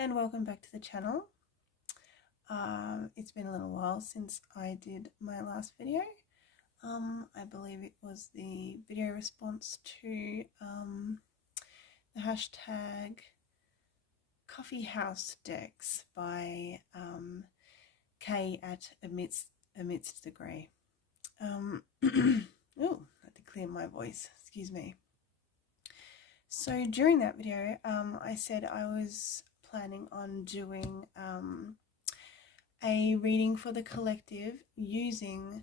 and welcome back to the channel. It's been a little while since I did my last video. I believe it was the video response to the hashtag Coffee House Decks by Kay at Amidst the Grey. Oh, I had to clear my voice, excuse me. So during that video, I said I was planning on doing a reading for the collective using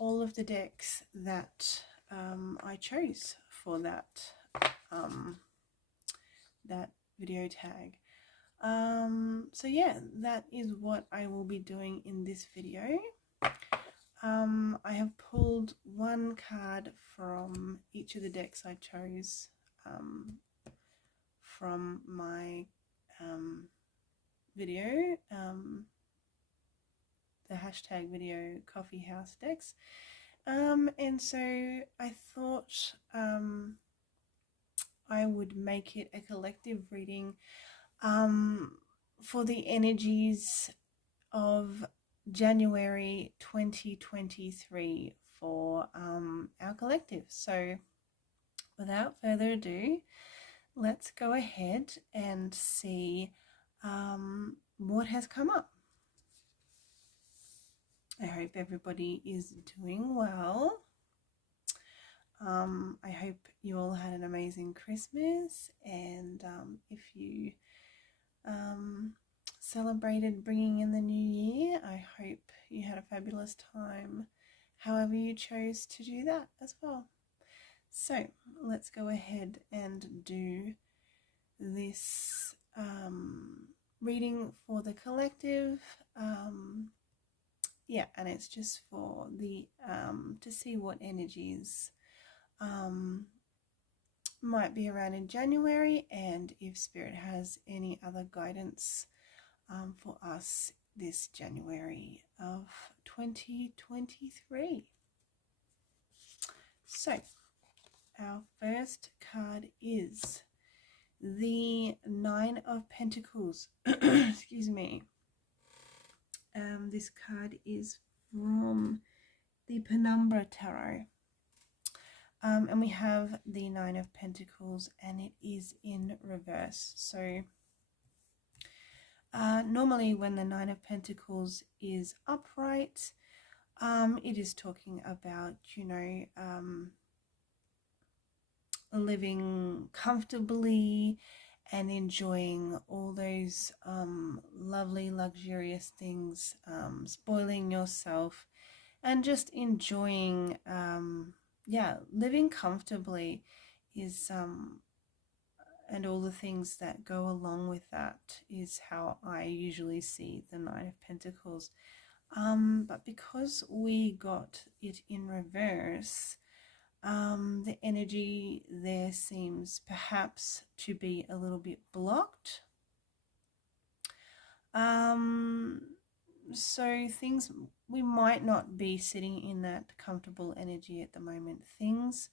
all of the decks that I chose for that video tag. So yeah, that is what I will be doing in this video. I have pulled one card from each of the decks I chose from my video, the hashtag video Coffee House Decks, and so I thought I would make it a collective reading for the energies of January 2023 for our collective. So without further ado, let's go ahead and see what has come up. I hope everybody is doing well. I hope you all had an amazing Christmas, and if you celebrated bringing in the new year, I hope you had a fabulous time, however you chose to do that as well. So let's go ahead and do this reading for the collective. Yeah, and it's just for the to see what energies might be around in January, and if Spirit has any other guidance for us this January of 2023. So our first card is the Nine of Pentacles. Excuse me. This card is from the Penumbra Tarot. And we have the Nine of Pentacles, and it is in reverse. So normally when the Nine of Pentacles is upright, it is talking about, you know, living comfortably and enjoying all those lovely, luxurious things, spoiling yourself, and just enjoying, yeah, living comfortably is, and all the things that go along with that is how I usually see the Nine of Pentacles. But because we got it in reverse, the energy there seems perhaps to be a little bit blocked. So things, we might not be sitting in that comfortable energy at the moment. Things,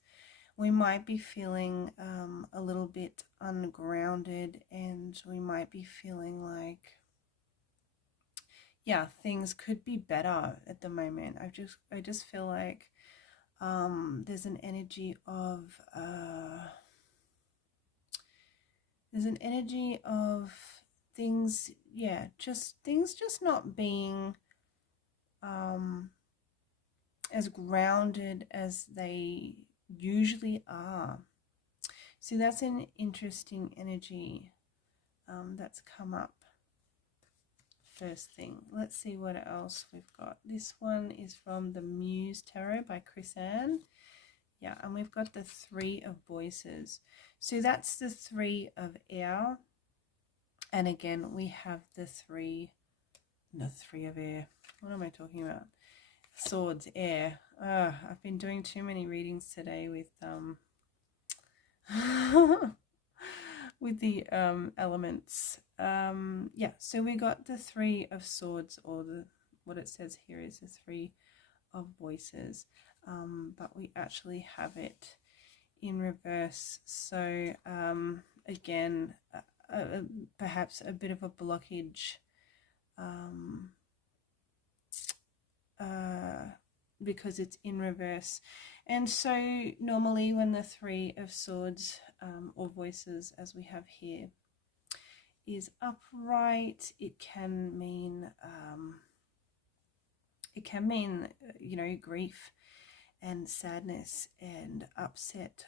we might be feeling a little bit ungrounded, and we might be feeling like, yeah, things could be better at the moment. I just feel like there's an energy of things, yeah, things just not being as grounded as they usually are. So that's an interesting energy that's come up. First thing, let's see what else we've got. This one is from the Muse Tarot by Chris Anne. Yeah, and we've got the Three of Voices. So that's the Three of Air. And again, we have the Three of Air. What am I talking about? Swords, air. I've been doing too many readings today with with the elements. Yeah, so we got the Three of Swords, or what it says here is the Three of Voices, but we actually have it in reverse. So again, perhaps a bit of a blockage, because it's in reverse. And so normally when the Three of Swords, or Voices as we have here, is upright, it can mean you know, grief and sadness and upset,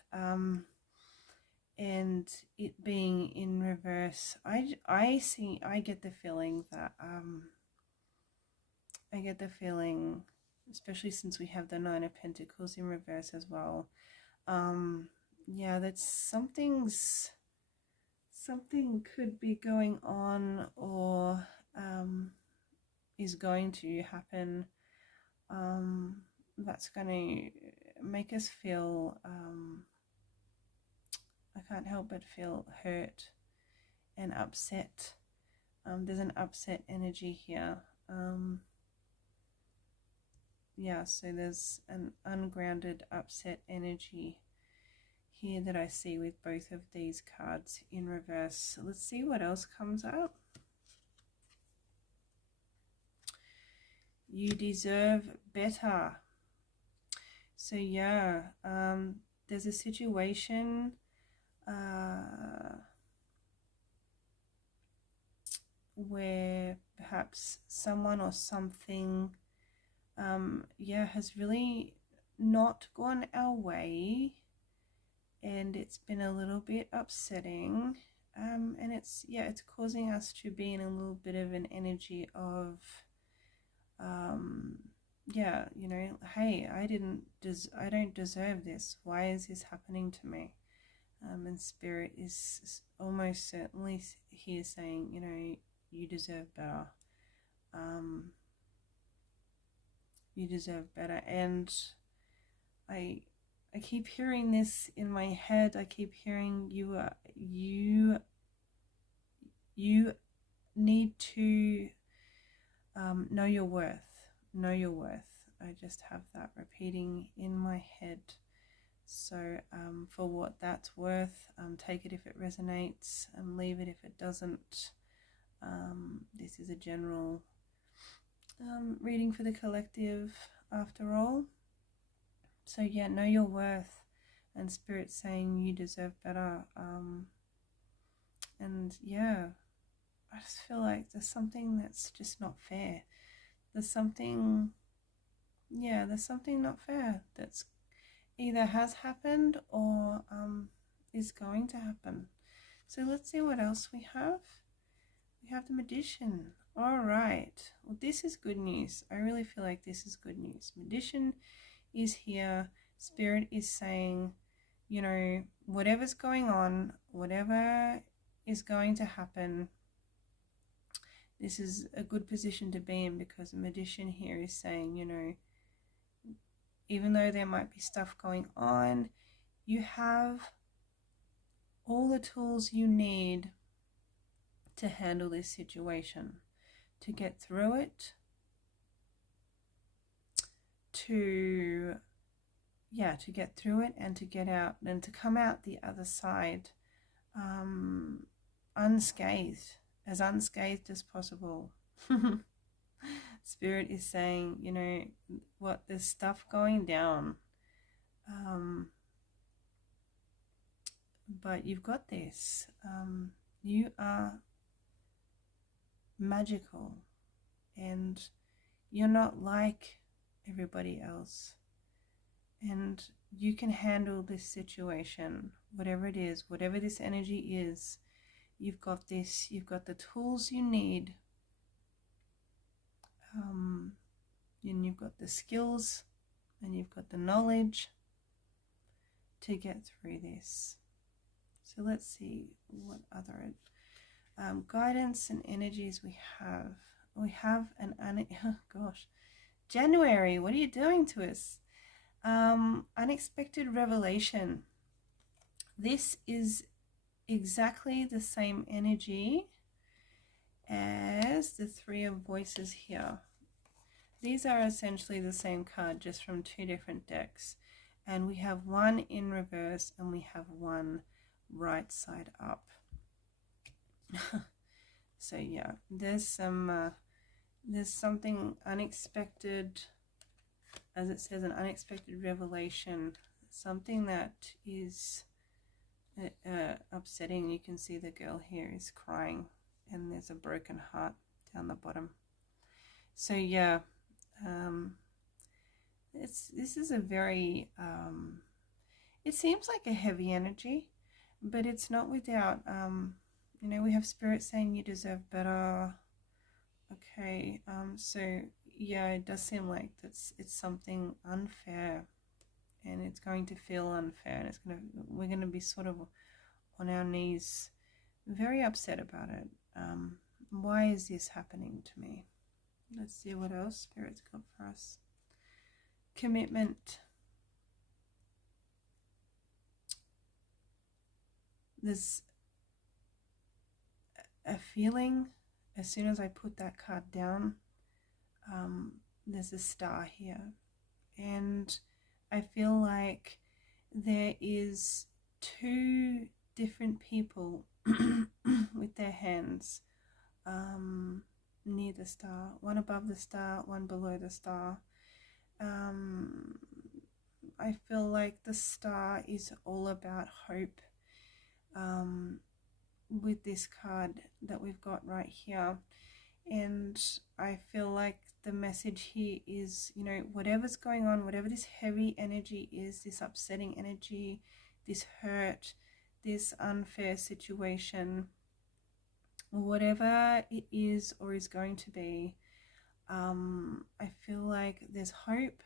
and it being in reverse, I get the feeling that especially since we have the Nine of Pentacles in reverse as well, yeah, that something could be going on, or is going to happen, that's going to make us feel, I can't help but feel hurt and upset. There's an upset energy here. Yeah, so there's an ungrounded, upset energy here that I see with both of these cards in reverse. So let's see what else comes up. You deserve better. So yeah, there's a situation where perhaps someone or something yeah, has really not gone our way, and it's been a little bit upsetting, and it's causing us to be in a little bit of an energy of yeah, you know, hey, I don't deserve this. Why is this happening to me? And Spirit is almost certainly here saying, you know, you deserve better. You deserve better. And I keep hearing this in my head. I keep hearing you need to know your worth. Know your worth. I just have that repeating in my head. So for what that's worth, take it if it resonates, and leave it if it doesn't. This is a general reading for the collective after all. So yeah, know your worth, and Spirit saying you deserve better. And yeah, I just feel like there's something that's just not fair. There's something not fair that's either has happened or is going to happen. So let's see what else we have. We have the Magician. All right. Well, this is good news. I really feel like this is good news. Magician is here. Spirit is saying, you know, whatever's going on, whatever is going to happen, this is a good position to be in, because the Magician here is saying, you know, even though there might be stuff going on, you have all the tools you need to handle this situation, to get through it, to get through it, and to get out and to come out the other side unscathed, as unscathed as possible. Spirit is saying, you know, what, there's stuff going down, but you've got this. You are magical, and you're not like everybody else, and you can handle this situation, whatever it is, whatever this energy is. You've got this. You've got the tools you need, and you've got the skills, and you've got the knowledge to get through this. So let's see what other guidance and energies we have. We have an oh gosh, January, what are you doing to us? Unexpected revelation. This is exactly the same energy as the Three of Voices here. These are essentially the same card, just from two different decks, and we have one in reverse and we have one right side up. So yeah, there's something unexpected, as it says, an unexpected revelation, something that is upsetting. You can see the girl here is crying, and there's a broken heart down the bottom. So yeah, this is a very it seems like a heavy energy, but it's not without you know, we have spirit saying you deserve better. Okay, so yeah, it does seem like it's something unfair, and it's going to feel unfair, and we're gonna be sort of on our knees, very upset about it. Why is this happening to me? Let's see what else Spirit's got for us. Commitment. There's a feeling, as soon as I put that card down, there's a star here, and I feel like there is two different people with their hands near the star, one above the star, one below the star. I feel like the star is all about hope. With this card that we've got right here, and I feel like the message here is, you know, whatever's going on, whatever this heavy energy is, this upsetting energy, this hurt, this unfair situation, whatever it is or is going to be, I feel like there's hope.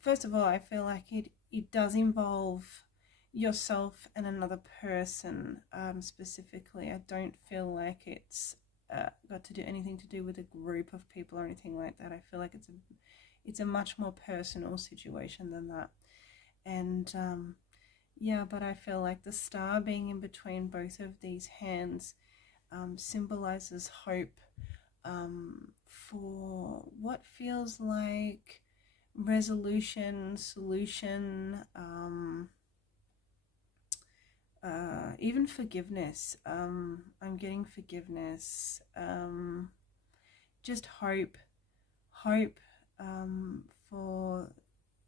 First of all, I feel like it does involve yourself and another person, specifically. I don't feel like it's got to do anything to do with a group of people or anything like that. I feel like it's a much more personal situation than that. And yeah, but I feel like the star being in between both of these hands symbolizes hope for what feels like resolution, solution, even forgiveness. I'm getting forgiveness, just hope for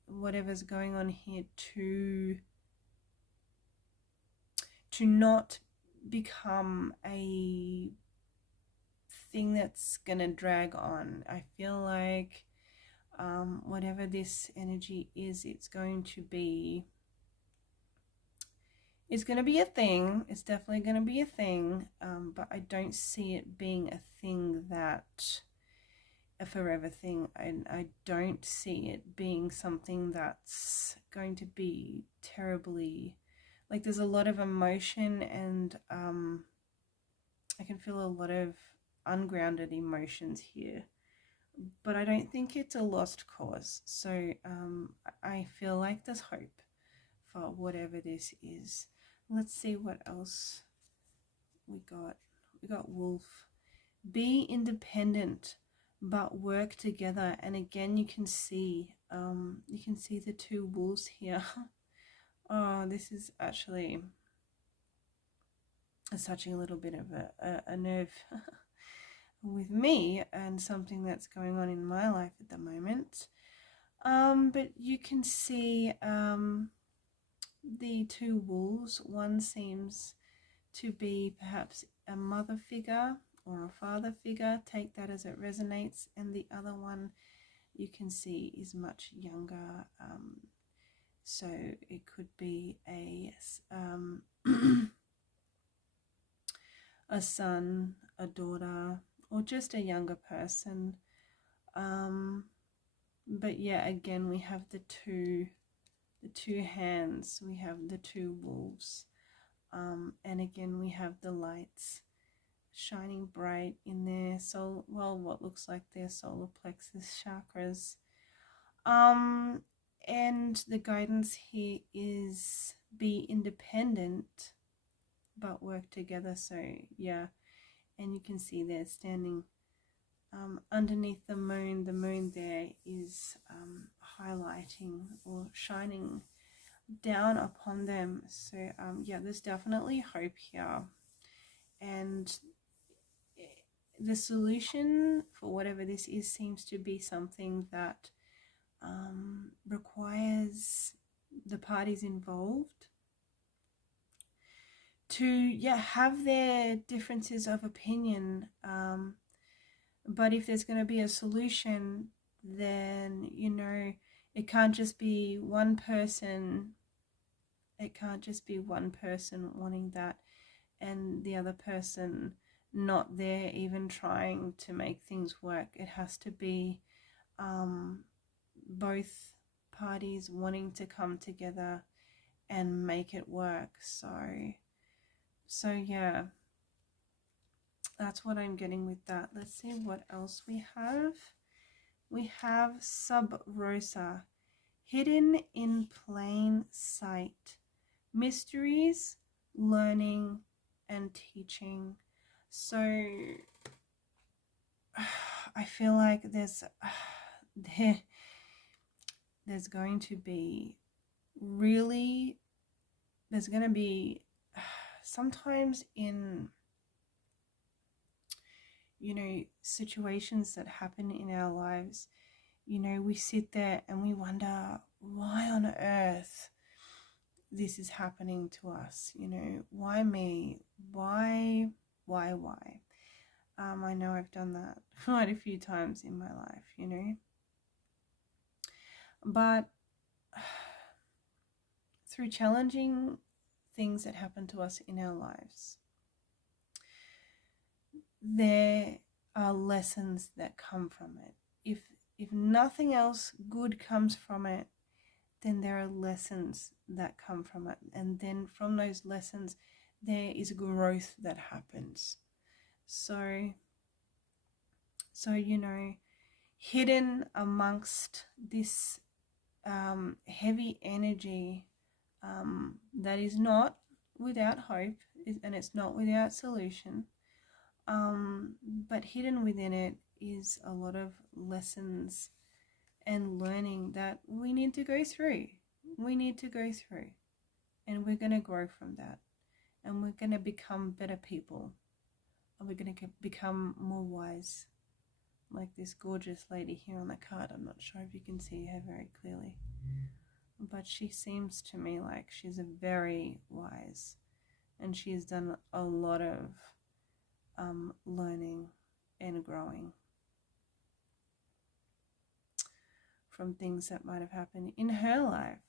whatever's going on here to not become a thing that's gonna drag on. I feel like whatever this energy is, it's going to be a thing. It's definitely going to be a thing, but I don't see it being a thing that a forever thing. I don't see it being something that's going to be terribly, like, there's a lot of emotion, and I can feel a lot of ungrounded emotions here, but I don't think it's a lost cause. So I feel like there's hope for whatever this is. Let's see what else we got. We got Wolf. Be independent, but work together. And again, you can see the two wolves here. Oh, this is actually touching a little bit of a nerve with me, and something that's going on in my life at the moment. But you can see the two wolves. One seems to be perhaps a mother figure or a father figure, take that as it resonates, and the other one you can see is much younger, so it could be a a son, a daughter, or just a younger person. But yeah, again, we have the two hands, we have the two wolves, and again we have the lights shining bright in their soul, well, what looks like their solar plexus chakras, and the guidance here is be independent but work together. So yeah, and you can see they're standing underneath the moon. The moon there is highlighting or shining down upon them. So yeah, there's definitely hope here, and the solution for whatever this is seems to be something that requires the parties involved to have their differences of opinion, but if there's going to be a solution, then it can't just be one person. It can't just be one person wanting that and the other person not there even trying to make things work. It has to be both parties wanting to come together and make it work. So yeah, that's what I'm getting with that. Let's see what else we have. We have Sub Rosa, hidden in plain sight, mysteries, learning, and teaching. So I feel like there's going to be sometimes in situations that happen in our lives, we sit there and we wonder why on earth this is happening to us. Why me? Why? I know I've done that quite a few times in my life, but through challenging things that happen to us in our lives, there are lessons that come from it. If nothing else good comes from it, then there are lessons that come from it. And then from those lessons, there is growth that happens. So hidden amongst this heavy energy that is not without hope, and it's not without solution, but hidden within it is a lot of lessons and learning that we need to go through. And we're going to grow from that, and we're going to become better people, and we're going to become more wise, like this gorgeous lady here on the card. I'm not sure if you can see her very clearly, but she seems to me like she's a very wise, and she's done a lot of learning and growing from things that might have happened in her life.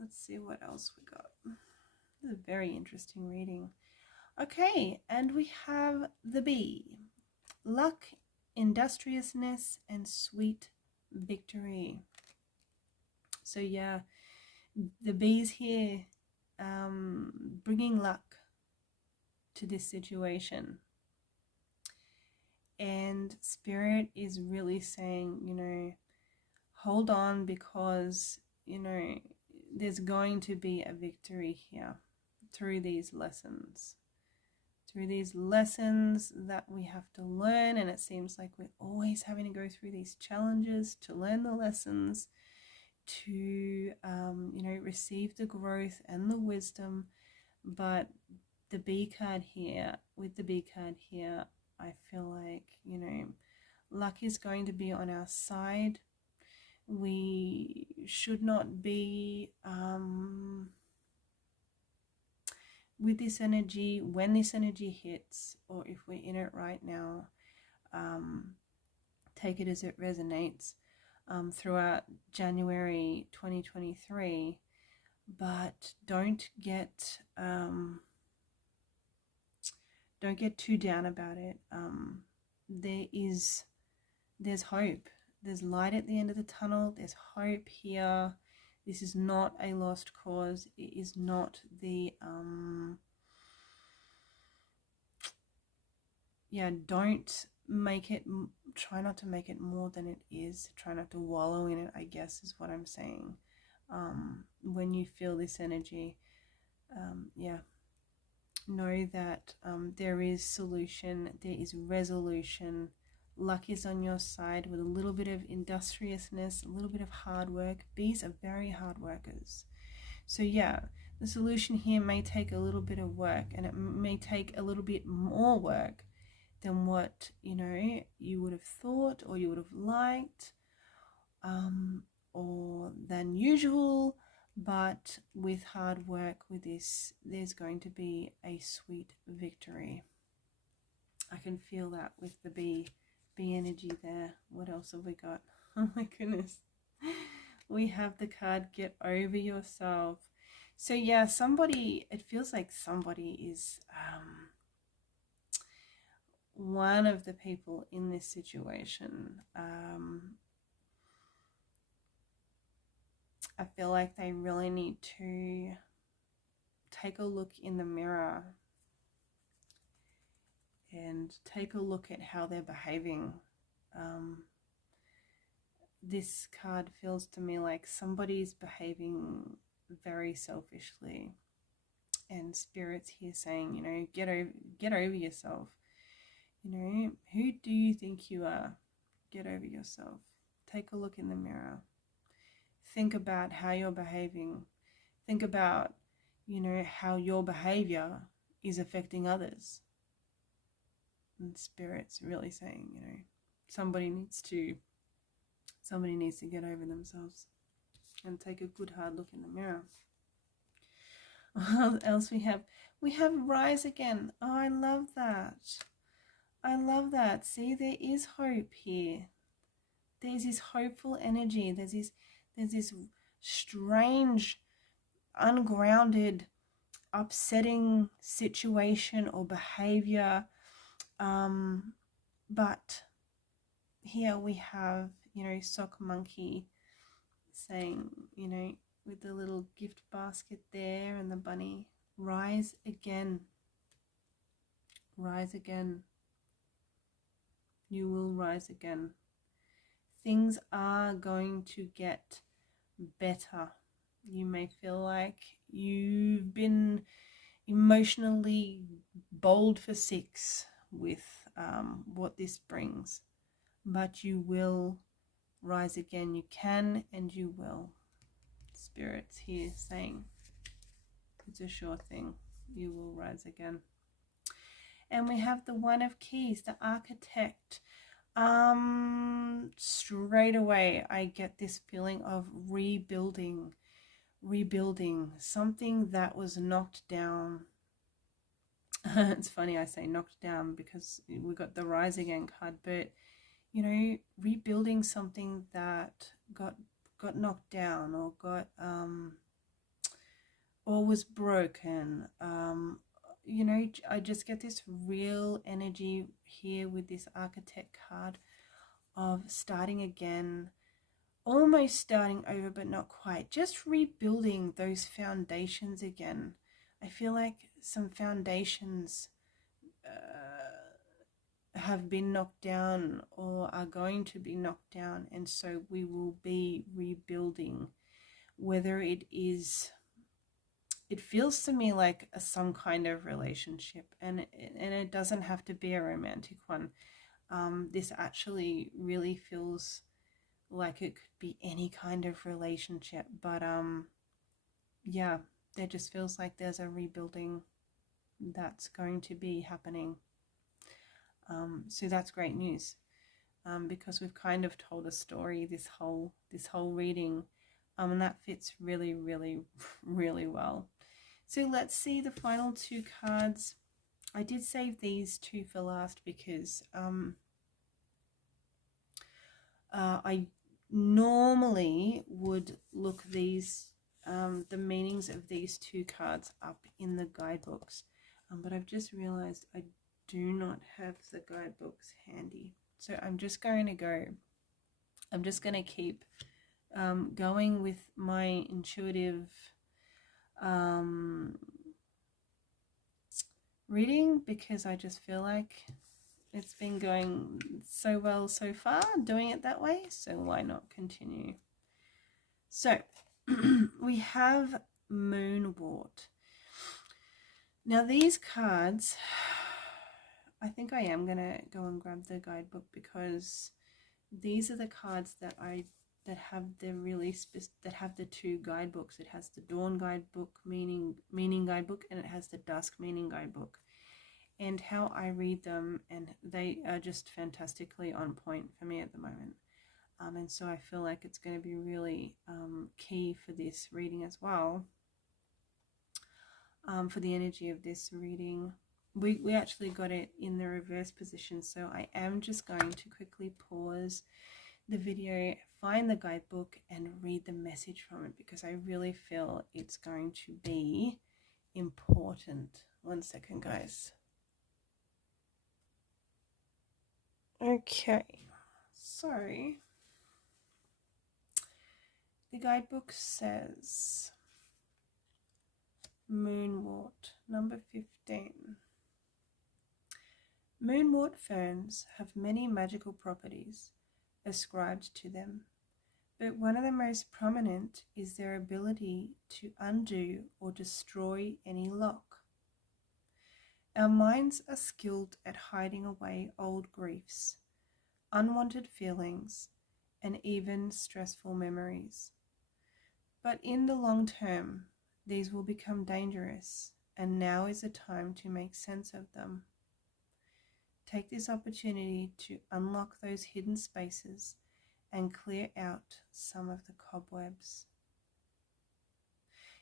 Let's see what else we got. This is a very interesting reading. Okay, and we have the Bee. Luck, industriousness, and sweet victory. So yeah, the Bee's here, bringing luck to this situation. And Spirit is really saying, hold on, because, there's going to be a victory here through these lessons. Through these lessons that we have to learn, and it seems like we're always having to go through these challenges to learn the lessons, to receive the growth and the wisdom. But the Bee card here, I feel like luck is going to be on our side. We should not be with this energy. When this energy hits, or if we're in it right now, take it as it resonates throughout January 2023, but don't get too down about it. There's hope. There's light at the end of the tunnel. There's hope here. This is not a lost cause. It is not the try not to make it more than it is. Try not to wallow in it, I guess, is what I'm saying. When you feel this energy, know that there is solution, there is resolution. Luck is on your side with a little bit of industriousness, a little bit of hard work. Bees are very hard workers. So yeah, the solution here may take a little bit of work, and it may take a little bit more work than what, you know, you would have thought or you would have liked, or than usual. But with hard work with this, there's going to be a sweet victory. I can feel that with the bee energy there. What else have we got? Oh my goodness. We have the card Get Over Yourself. So yeah, somebody, it feels like somebody is one of the people in this situation. I feel like they really need to take a look in the mirror and take a look at how they're behaving. This card feels to me like somebody's behaving very selfishly, and Spirit's here saying, you know, get over yourself. You know, who do you think you are? Get over yourself. Take a look in the mirror. Think about how you're behaving. Think about, you know, how your behavior is affecting others. And Spirit's really saying, you know, somebody needs to get over themselves and take a good hard look in the mirror. What else we have? We have Rise Again. Oh, I love that. I love that. See, there is hope here. There's this hopeful energy. There's this strange, ungrounded, upsetting situation or behavior. But here we have, you know, Sock Monkey saying, you know, with the little gift basket there and the bunny, rise again. Rise again. You will rise again. Things are going to get better. You may feel like you've been emotionally bowled for 6 with what this brings, but you will rise again. You can and you will. Spirit's here saying it's a sure thing. You will rise again. And we have the One of Keys, the Architect. Straight away I get this feeling of rebuilding something that was knocked down. It's funny I say knocked down because we got the Rise Again card, but you know, rebuilding something that got knocked down or got or was broken. You know, I just get this real energy here with this Architect card of starting again, almost starting over, but not quite. Just rebuilding those foundations again. I feel like some foundations have been knocked down or are going to be knocked down, and so we will be rebuilding. Whether it is, it feels to me like some kind of relationship, and it doesn't have to be a romantic one. This actually really feels like it could be any kind of relationship, but yeah, there just feels like there's a rebuilding that's going to be happening. So that's great news, because we've kind of told a story this whole reading, and that fits really, really, really well. So let's see the final 2 cards. I did save these 2 for last because I normally would look these the meanings of these 2 cards up in the guidebooks, but I've just realized I do not have the guidebooks handy, so I'm just going to keep going with my intuitive reading, because I just feel like it's been going so well so far doing it that way, so why not continue? So we have Moonwort. Now these cards, I think I am going to go and grab the guidebook, because these are the cards that that have the that have the two guidebooks. It has the Dawn guidebook, meaning guidebook, and it has the Dusk meaning guidebook. And how I read them, and they are just fantastically on point for me at the moment. And so I feel like it's going to be really key for this reading as well. For the energy of this reading, we actually got it in the reverse position, so I am just going to quickly pause the video, find the guidebook, and read the message from it, because I really feel it's going to be important. One second, guys. Okay, so the guidebook says Moonwort, number 15. Moonwort ferns have many magical properties ascribed to them, but one of the most prominent is their ability to undo or destroy any lock. Our minds are skilled at hiding away old griefs, unwanted feelings, and even stressful memories. But in the long term, these will become dangerous, and now is the time to make sense of them. Take this opportunity to unlock those hidden spaces and clear out some of the cobwebs.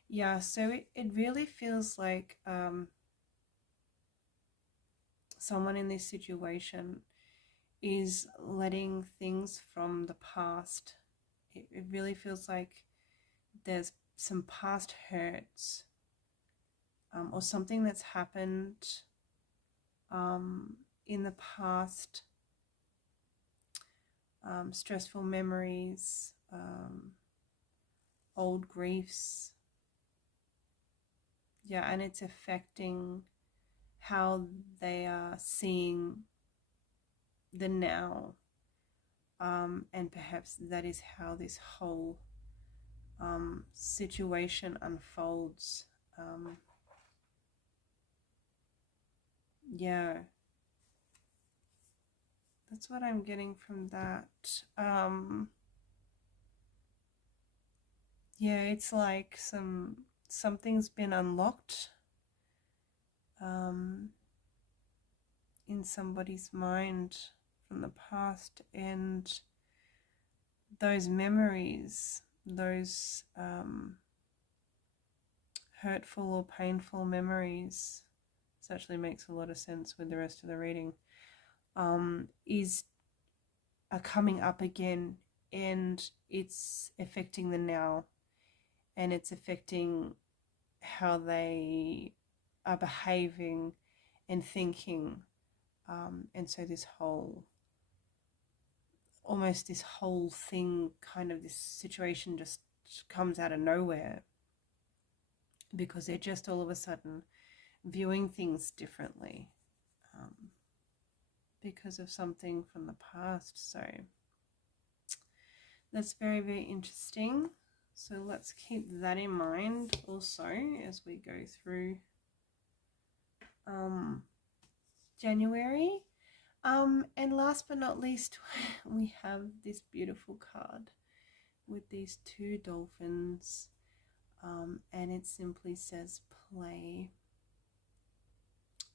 Yeah, so it really feels like someone in this situation is letting things from the past. It really feels like there's some past hurts or something that's happened in the past, stressful memories, old griefs. Yeah, and it's affecting how they are seeing the now, and perhaps that is how this whole situation unfolds. Yeah, that's what I'm getting from that. Yeah, it's like something's been unlocked in somebody's mind from the past, and those memories, those hurtful or painful memories, this actually makes a lot of sense with the rest of the reading, are coming up again, and it's affecting the now, and it's affecting how they are behaving and thinking. And so this whole thing, kind of this situation just comes out of nowhere, because they're just all of a sudden viewing things differently because of something from the past. So that's very, very interesting. So let's keep that in mind also as we go through January. And last but not least, we have this beautiful card with these two dolphins, and it simply says play.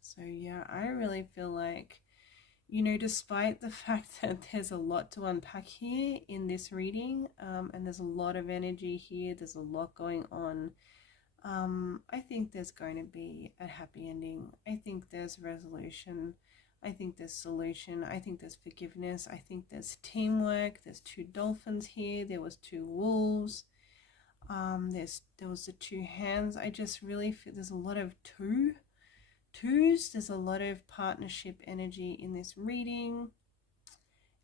So yeah, I really feel like, you know, despite the fact that there's a lot to unpack here in this reading, and there's a lot of energy here, there's a lot going on, I think there's going to be a happy ending. I think there's resolution. I think there's solution. I think there's forgiveness. I think there's teamwork. There's two dolphins here. There was two wolves. There was the two hands. I just really feel there's a lot of twos. There's a lot of partnership energy in this reading.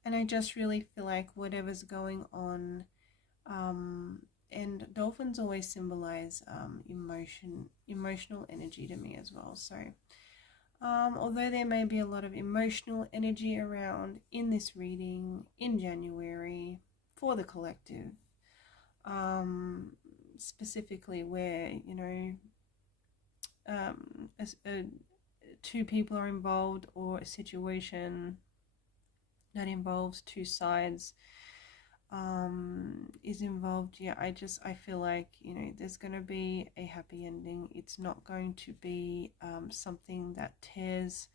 And I just really feel like whatever's going on, and dolphins always symbolize emotional energy to me as well. So although there may be a lot of emotional energy around in this reading in January for the collective, specifically where, you know, two people are involved, or a situation that involves two sides, is involved, yeah, I feel like, you know, there's going to be a happy ending. It's not going to be something that tears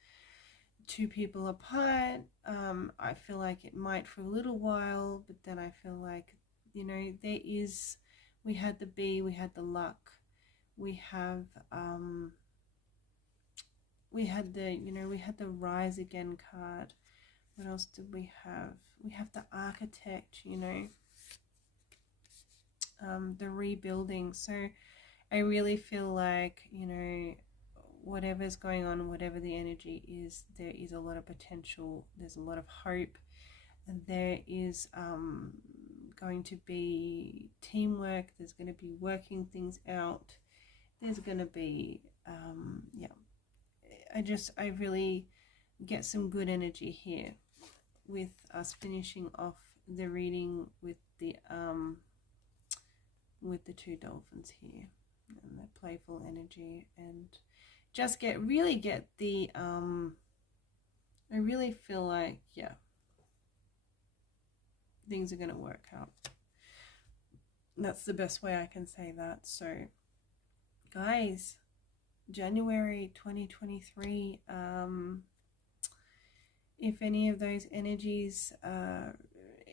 two people apart. I feel like it might for a little while, but then I feel like, you know, we had the bee, we had the luck, we have we had the, you know, we had the rise again card. What else did we have? We have the architect, you know, the rebuilding. So I really feel like, you know, whatever's going on, whatever the energy is, there is a lot of potential. There's a lot of hope. And there is going to be teamwork. There's going to be working things out. There's going to be, yeah, I really get some good energy here with us finishing off the reading with the two dolphins here and the playful energy, and just really get the I really feel like, yeah, things are going to work out. That's the best way I can say that. So guys, January 2023, if any of those energies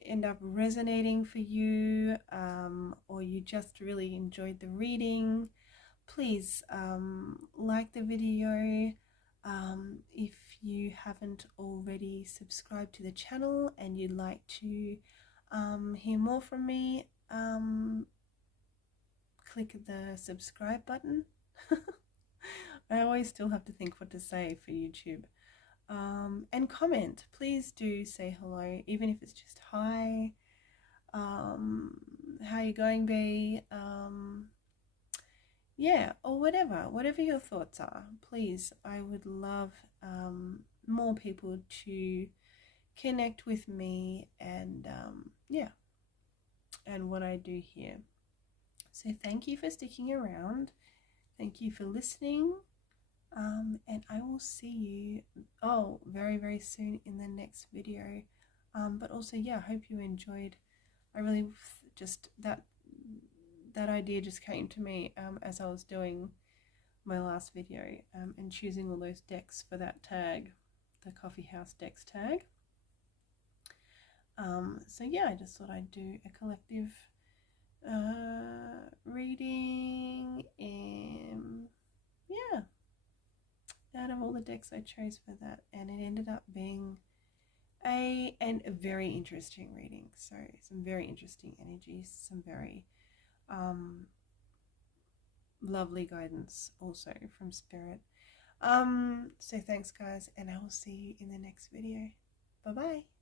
end up resonating for you, or you just really enjoyed the reading, please like the video. If you haven't already subscribed to the channel and you'd like to hear more from me, click the subscribe button. I always still have to think what to say for YouTube. And comment. Please do say hello, even if it's just hi. How you going, B? Yeah, or whatever your thoughts are. Please, I would love more people to connect with me and yeah, and what I do here. So thank you for sticking around. Thank you for listening. And I will see you very, very soon in the next video. But also, yeah, I hope you enjoyed. I really just that idea just came to me as I was doing my last video and choosing all those decks for that tag, the Coffee House Decks tag. So yeah, I just thought I'd do a collective reading, and yeah, out of all the decks I chose for that, and it ended up being a very interesting reading. So some very interesting energies, some very lovely guidance also from Spirit. So thanks guys, and I will see you in the next video. Bye bye.